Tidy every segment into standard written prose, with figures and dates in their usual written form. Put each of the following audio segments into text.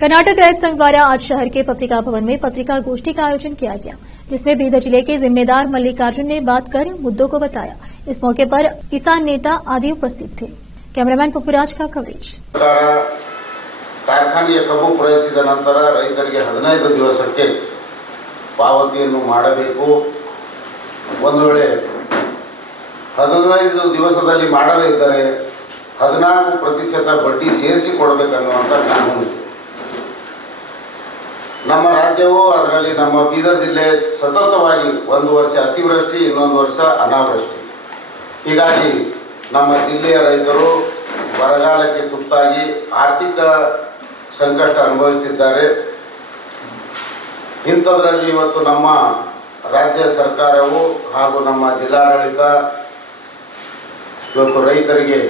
कर्नाटक रैत संघ द्वारा आज शहर के पत्रिका भवन में पत्रिका गोष्ठी का आयोजन किया गया, जिसमें बीदर जिले के जिम्मेदार मल्लिकार्जुन ने बात कर मुद्दों को बताया। इस मौके पर किसान नेता आदि उपस्थित थे। कैमरामैन पपुराज का कवरेज। ಕಾರ್ಖಾನೆಯ ಕಬ್ಬು ಪೂರೈಸಿದ ನಂತರ ರೈತರಿಗೆ 15 ದಿವಸಕ್ಕೆ ಪಾವತಿಯನ್ನು ಮಾಡಬೇಕು. ಒಂದು ವೇಳೆ 15 ದಿವಸದಲ್ಲಿ ಮಾಡದೇ ಇದ್ದರೆ 14% ಬಡ್ಡಿ ಸೇರಿಸಿ ಕೊಡಬೇಕನ್ನುವಂತ ಕಾನೂನು ಇದೆ. ನಮ್ಮ ರಾಜ್ಯವು ಅದರಲ್ಲಿ ನಮ್ಮ ಬೀದರ್ ಜಿಲ್ಲೆ ಸತತವಾಗಿ ಒಂದು ವರ್ಷ ಅತಿವೃಷ್ಟಿ, ಇನ್ನೊಂದು ವರ್ಷ ಅನಾವೃಷ್ಟಿ. ಹೀಗಾಗಿ ನಮ್ಮ ಜಿಲ್ಲೆಯ ರೈತರು ಬರಗಾಲಕ್ಕೆ ತುತ್ತಾಗಿ ಆರ್ಥಿಕ ಸಂಕಷ್ಟ ಅನುಭವಿಸುತ್ತಿದ್ದಾರೆ. ಇಂಥದ್ರಲ್ಲಿ ಇವತ್ತು ನಮ್ಮ ರಾಜ್ಯ ಸರ್ಕಾರವು ಹಾಗೂ ನಮ್ಮ ಜಿಲ್ಲಾಡಳಿತ ಇವತ್ತು ರೈತರಿಗೆ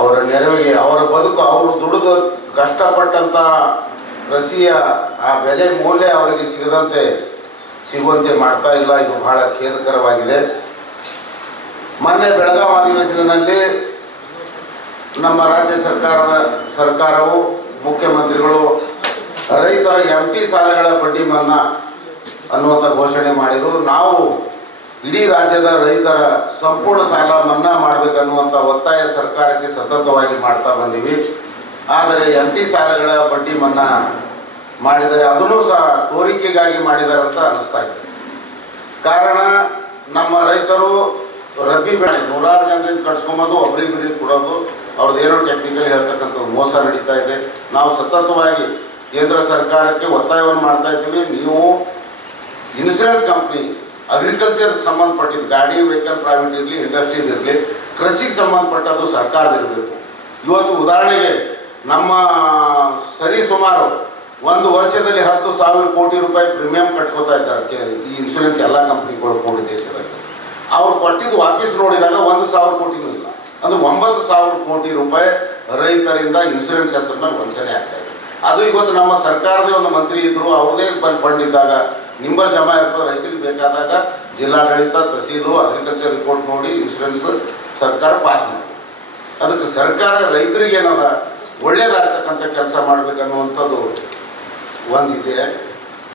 ಅವರ ನೆರವಿಗೆ, ಅವರ ಬದುಕು, ಅವರು ದುಡಿದು ಕಷ್ಟಪಟ್ಟಂಥ ಕೃಷಿಯ ಆ ಬೆಲೆ ಮೌಲ್ಯ ಅವರಿಗೆ ಸಿಗುವಂತೆ ಮಾಡ್ತಾ ಇಲ್ಲ. ಇದು ಬಹಳ ಖೇದಕರವಾಗಿದೆ. ಮೊನ್ನೆ ಬೆಳಗಾವಿ ಅಧಿವೇಶನದಲ್ಲಿ ನಮ್ಮ ರಾಜ್ಯ ಸರ್ಕಾರವು ಮುಖ್ಯಮಂತ್ರಿಗಳು ರೈತರ MT ಸಾಲಗಳ ಬಡ್ಡಿ ಮನ್ನಾ ಅನ್ನುವಂಥ ಘೋಷಣೆ ಮಾಡಿದರು. ನಾವು ಇಡೀ ರಾಜ್ಯದ ರೈತರ ಸಂಪೂರ್ಣ ಸಾಲ ಮನ್ನಾ ಮಾಡಬೇಕನ್ನುವಂಥ ಒತ್ತಾಯ ಸರ್ಕಾರಕ್ಕೆ ಸತತವಾಗಿ ಮಾಡ್ತಾ ಬಂದೀವಿ. ಆದರೆ MT ಸಾಲಗಳ ಬಡ್ಡಿ ಮನ್ನಾ ಮಾಡಿದರೆ ಅದನ್ನು ಸಹ ತೋರಿಕೆಗಾಗಿ ಮಾಡಿದ್ದಾರೆ ಅಂತ ಅನ್ನಿಸ್ತಾ ಇದೆ. ಕಾರಣ ನಮ್ಮ ರೈತರು ರಬ್ಬಿ ಬೆಳೆ ನೂರಾರು ಜನರಿಂದ ಕಟ್ಸ್ಕೊಂಬೋದು, ಒಬ್ರಿಬ್ಬರಿಗೆ ಕೊಡೋದು, ಅವ್ರದ್ದು ಏನೋ ಟೆಕ್ನಿಕಲ್ ಹೇಳ್ತಕ್ಕಂಥದ್ದು ಮೋಸ ನಡೀತಾ ಇದೆ. ನಾವು ಸತತವಾಗಿ ಕೇಂದ್ರ ಸರ್ಕಾರಕ್ಕೆ ಒತ್ತಾಯವನ್ನು ಮಾಡ್ತಾ ಇದ್ದೀವಿ. ನೀವು ಇನ್ಶೂರೆನ್ಸ್ ಕಂಪ್ನಿ, ಅಗ್ರಿಕಲ್ಚರ್ಗೆ ಸಂಬಂಧಪಟ್ಟಿದ್ದು, ಗಾಡಿ ವೆಹಿಕಲ್ ಪ್ರೈವೇಟ್ ಇರಲಿ, ಇಂಡಸ್ಟ್ರೀಸ್ ಇರಲಿ, ಕೃಷಿಗೆ ಸಂಬಂಧಪಟ್ಟದ್ದು ಸರ್ಕಾರದಿರಬೇಕು. ಇವತ್ತು ಉದಾಹರಣೆಗೆ ನಮ್ಮ ಸರಿಸುಮಾರು ಒಂದು ವರ್ಷದಲ್ಲಿ 10,000 ಕೋಟಿ ರೂಪಾಯಿ ಪ್ರೀಮಿಯಂ ಕಟ್ಕೋತಾ ಇದ್ದಾರೆ ಈ ಇನ್ಶೂರೆನ್ಸ್ ಎಲ್ಲ ಕಂಪ್ನಿಗಳು ಕೂಡಿ ದೇಶದಲ್ಲಿ. ಅವ್ರು ಕೊಟ್ಟಿದ್ದು ವಾಪಸ್ ನೋಡಿದಾಗ 1,000 ಕೋಟಿನೂ ಇಲ್ಲ. ಅಂದರೆ 9,000 ಕೋಟಿ ರೂಪಾಯಿ ರೈತರಿಂದ ಇನ್ಶೂರೆನ್ಸ್ ಹೆಸರಿನಲ್ಲಿ ವಂಚನೆ ಆಗ್ತಾ ಇದೆ. ಅದು ಇವತ್ತು ನಮ್ಮ ಸರ್ಕಾರದೇ ಒಂದು ಮಂತ್ರಿ ಇದ್ದರು, ಅವ್ರದೇ ಫಂಡ್ ಇದ್ದಾಗ ನಿಂಬಲ್ ಜಮಾ ಇರ್ತದೆ. ರೈತರಿಗೆ ಬೇಕಾದಾಗ ಜಿಲ್ಲಾಡಳಿತ, ತಹಸೀಲು, ಅಗ್ರಿಕಲ್ಚರ್ ರಿಪೋರ್ಟ್ ನೋಡಿ ಇನ್ಶೂರೆನ್ಸ್ ಸರ್ಕಾರ ಪಾಸ್ ಮಾಡಿ. ಅದಕ್ಕೆ ಸರ್ಕಾರ ರೈತರಿಗೆ ಏನದ ಒಳ್ಳೇದಾಗ್ತಕ್ಕಂಥ ಕೆಲಸ ಮಾಡಬೇಕನ್ನುವಂಥದ್ದು ಒಂದಿದೆ.